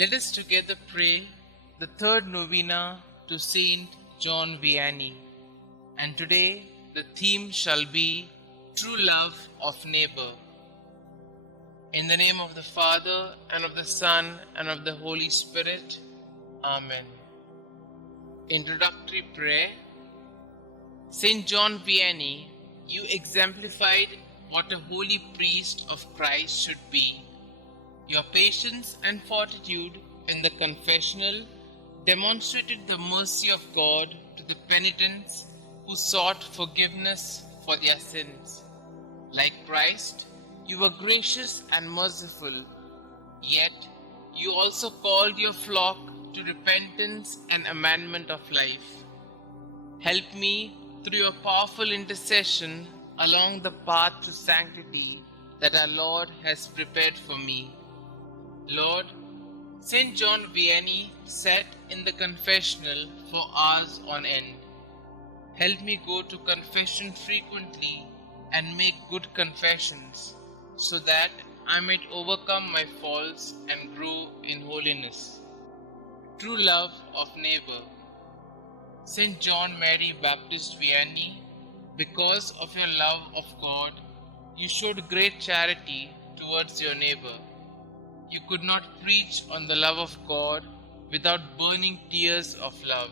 Let us together pray the third novena to Saint John Vianney. And today the theme shall be True Love of Neighbor. In the name of the Father, and of the Son, and of the Holy Spirit. Amen. Introductory Prayer. Saint John Vianney, you exemplified what a holy priest of Christ should be. Your patience and fortitude in the confessional demonstrated the mercy of God to the penitents who sought forgiveness for their sins. Like Christ, you were gracious and merciful, yet you also called your flock to repentance and amendment of life. Help me through your powerful intercession along the path to sanctity that our Lord has prepared for me. Lord, Saint John Vianney sat in the confessional for hours on end. Help me go to confession frequently and make good confessions, so that I might overcome my faults and grow in holiness. True love of neighbor. Saint John Mary Baptist Vianney, because of your love of God, you showed great charity towards your neighbor. You could not preach on the love of God without burning tears of love.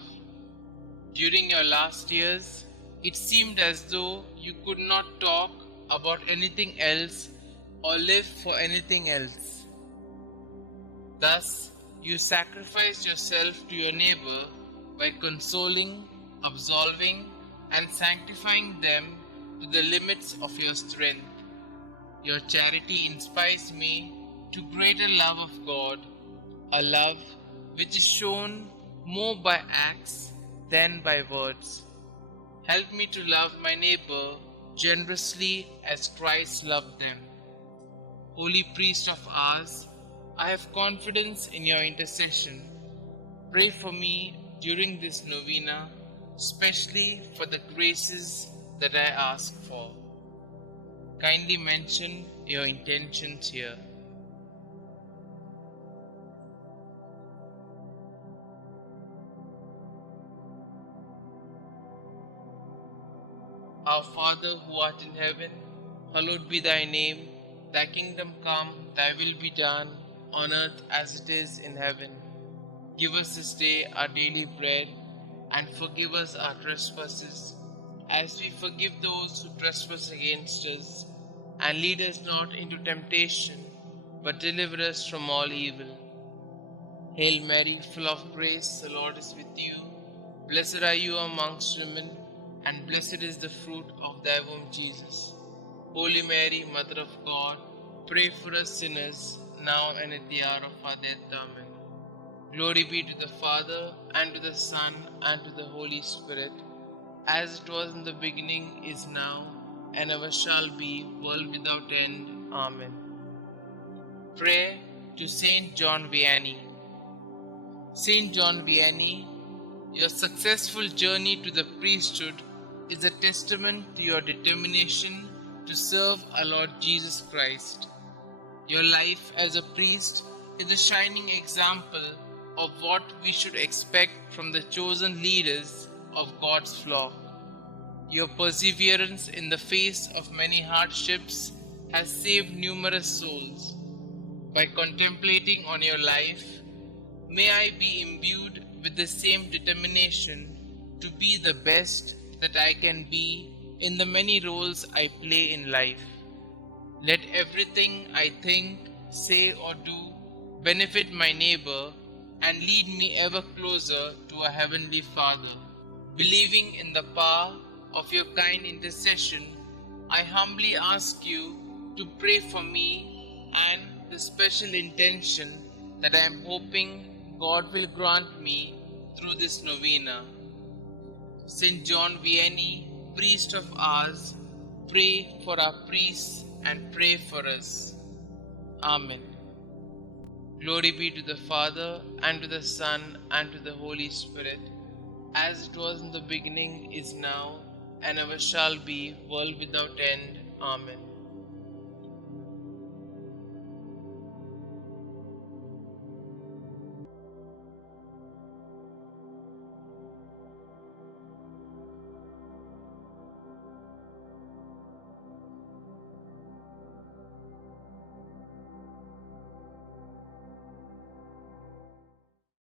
During your last years, it seemed as though you could not talk about anything else or live for anything else. Thus, you sacrificed yourself to your neighbor by consoling, absolving, and sanctifying them to the limits of your strength. Your charity inspires me to greater love of God, a love which is shown more by acts than by words. Help me to love my neighbor generously as Christ loved them. Holy priest of ours, I have confidence in your intercession. Pray for me during this novena, especially for the graces that I ask for. Kindly mention your intentions here. Our Father who art in heaven, hallowed be thy name. Thy kingdom come, thy will be done, on earth as it is in heaven. Give us this day our daily bread, and forgive us our trespasses, as we forgive those who trespass against us. And lead us not into temptation, but deliver us from all evil. Hail Mary, full of grace, the Lord is with you. Blessed are you amongst women, and blessed is the fruit of thy womb, Jesus. Holy Mary, Mother of God, pray for us sinners, now and at the hour of our death. Amen. Glory be to the Father, and to the Son, and to the Holy Spirit, as it was in the beginning, is now, and ever shall be, world without end. Amen. Prayer to Saint John Vianney. Saint John Vianney, your successful journey to the priesthood is a testament to your determination to serve our Lord Jesus Christ. Your life as a priest is a shining example of what we should expect from the chosen leaders of God's flock. Your perseverance in the face of many hardships has saved numerous souls. By contemplating on your life, may I be imbued with the same determination to be the best that I can be in the many roles I play in life. Let everything I think, say, or do benefit my neighbor and lead me ever closer to our Heavenly Father. Believing in the power of your kind intercession, I humbly ask you to pray for me and the special intention that I am hoping God will grant me through this novena. Saint John Vianney, priest of ours, pray for our priests and pray for us. Amen. Glory be to the Father, and to the Son, and to the Holy Spirit, as it was in the beginning, is now, and ever shall be, world without end. Amen.